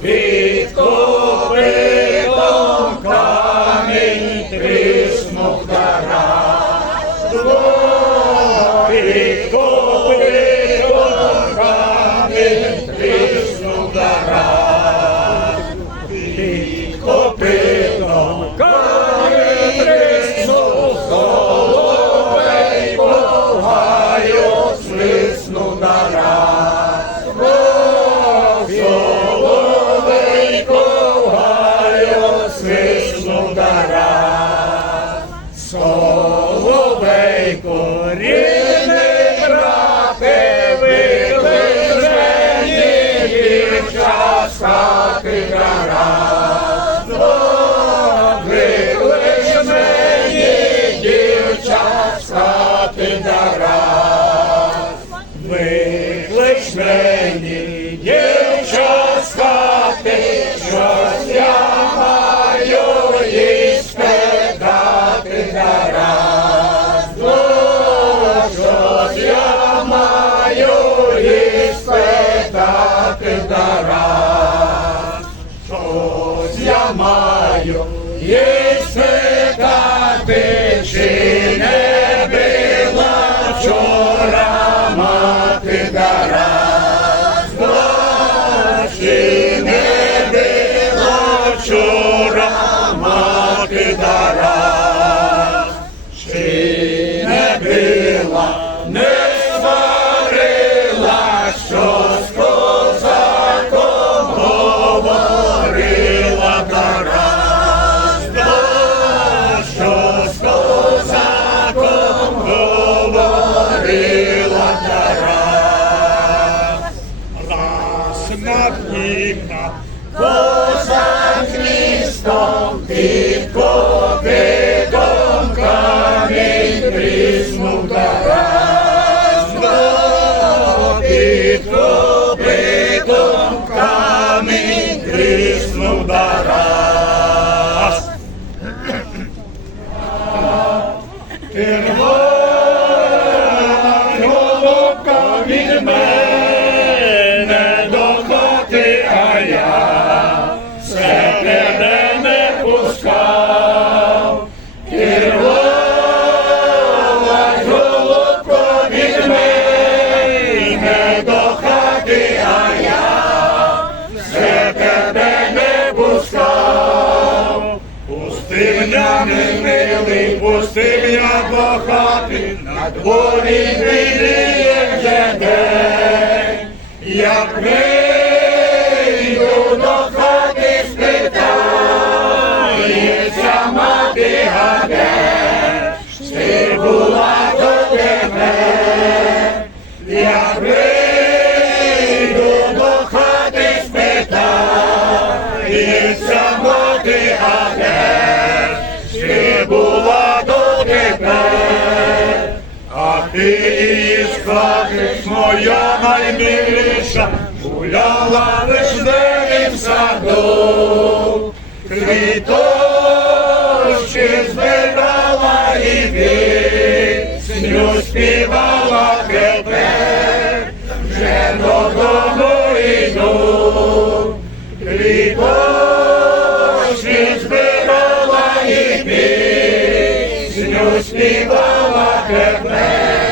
भी Krishna Ram. Hak святи, на дворі біліє вже день, як ми захист моя наймиліша, гуляла рожденим саду, квіточки збирала і пісню співала тепер, вже додому йду, квіточки збирала і пісню співала тепер.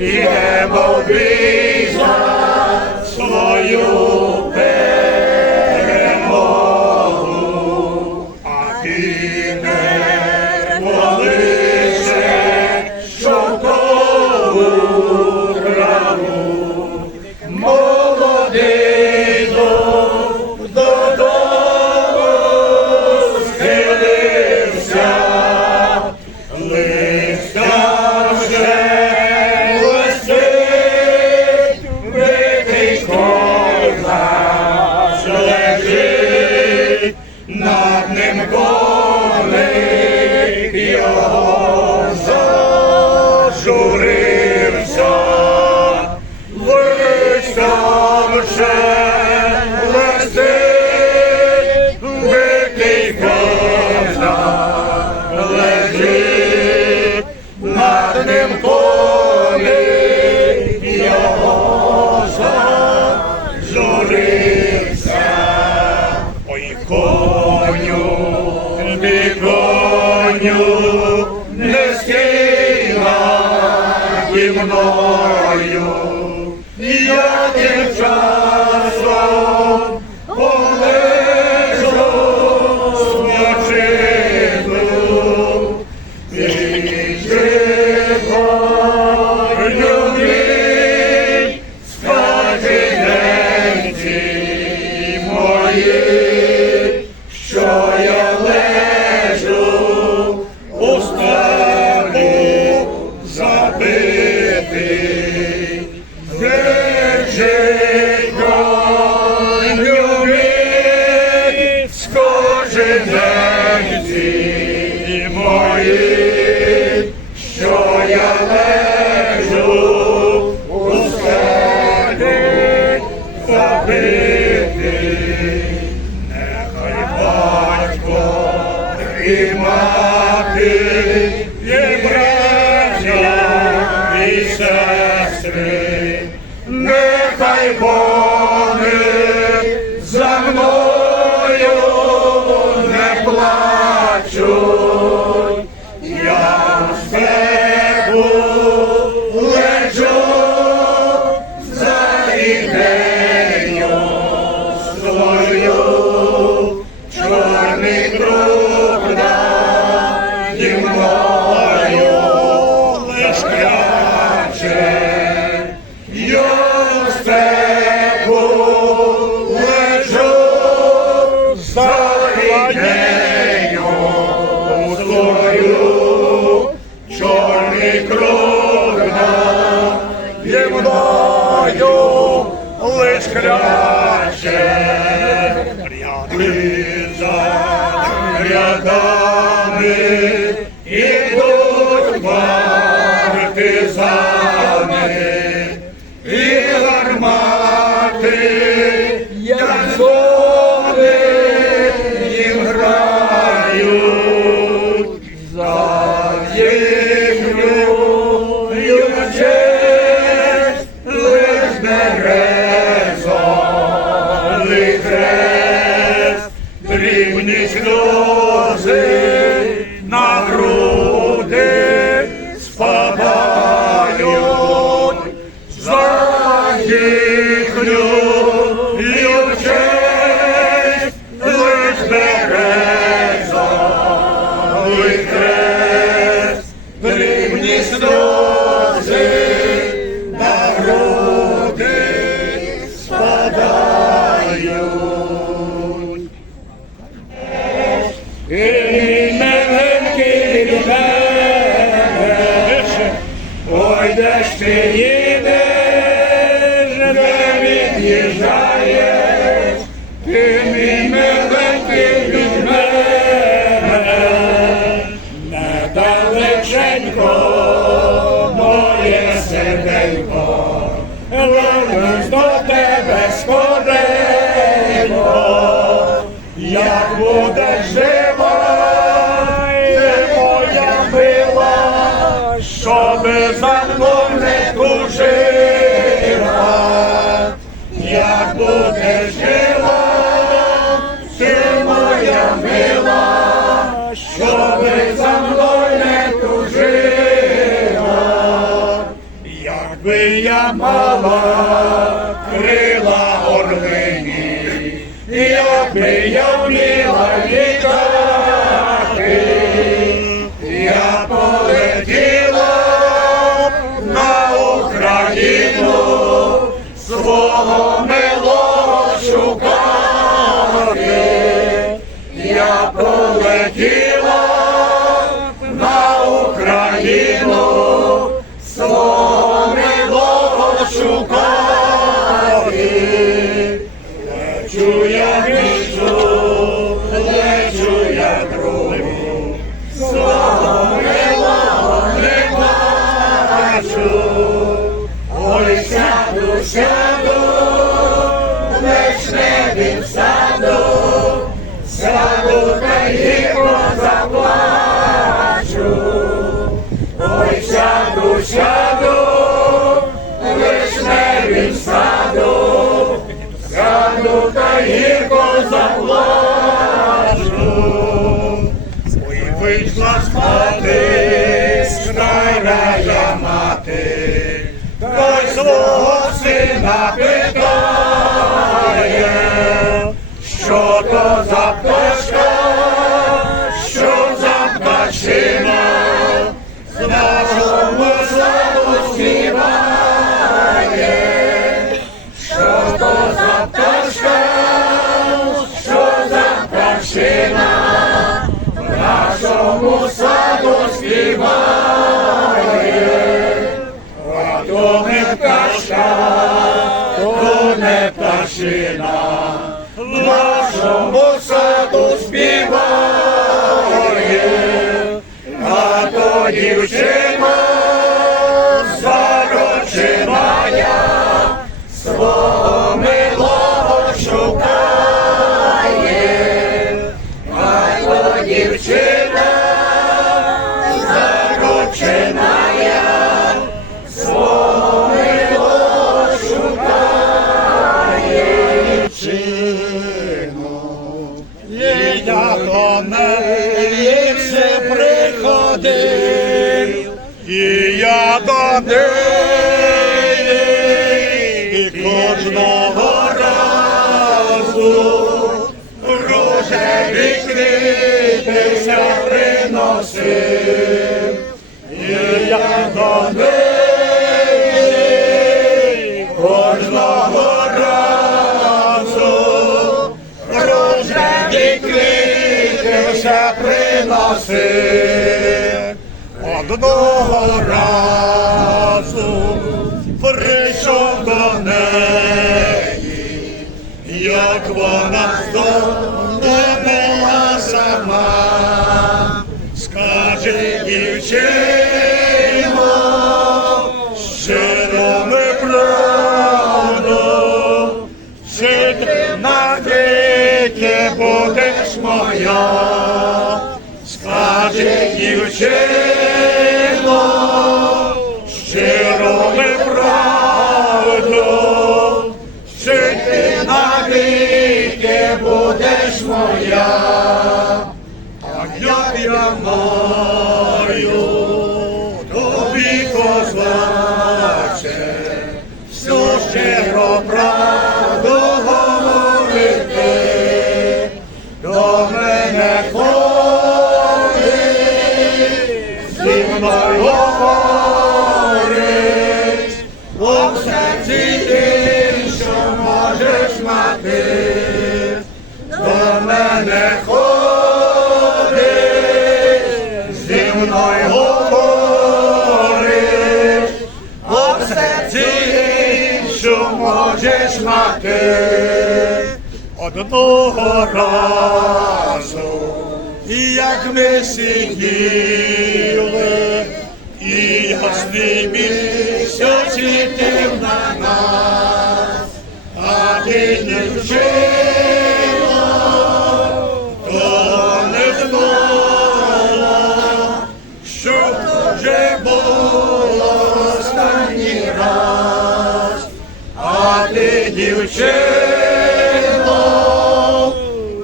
i. забитий, нехай батько і мати. Ой, да ж ты не мала крила орлині, якби я вміла літати, я полетіла на Україну свого милого шукати, я полетіла сяду, сяду, вишневім саду, сяду та гірко заплачу. Ой, сяду, сяду, вишневім саду, сяду та гірко заплачу. Ой, вийшла спати, старая мати, той свого сина питає, що то за пташка, що за пташина, з нашому саду співає, що то за пташка, що за пташина, в нашому саду співає. Приносив. Одного разу прийшов до неї, як вона здобула сама, скаже дівчино, скаже мати. Одного разу, як ми сиділи, і ясний місяць світив на нас, а ти не вчила,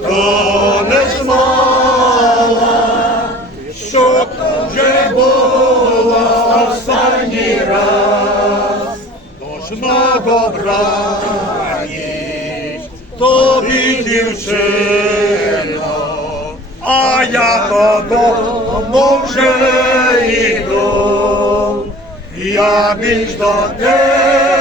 то не знала, що вже було останній раз, кожного брані, тобі дівчино, а я додому вже йду, я більш до тебе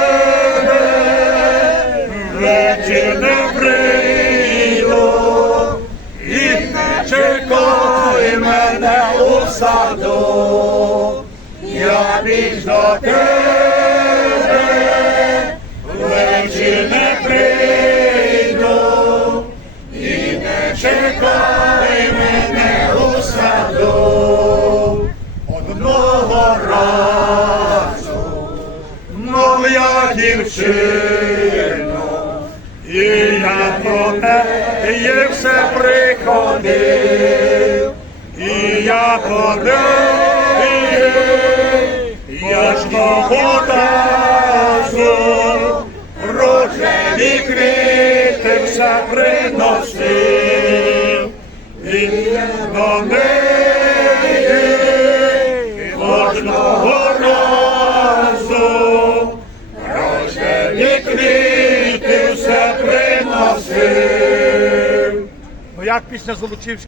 саду, я більш до тебе вечір не прийду, і не чекай мене у саду, одного разу, мов я дівчину, і я до неї все приходив, і я до неї ясного разу рожеві квіти все приносив, і я до неї кожного разу рожеві квіти все приносив. Ну як пісня Золочівська?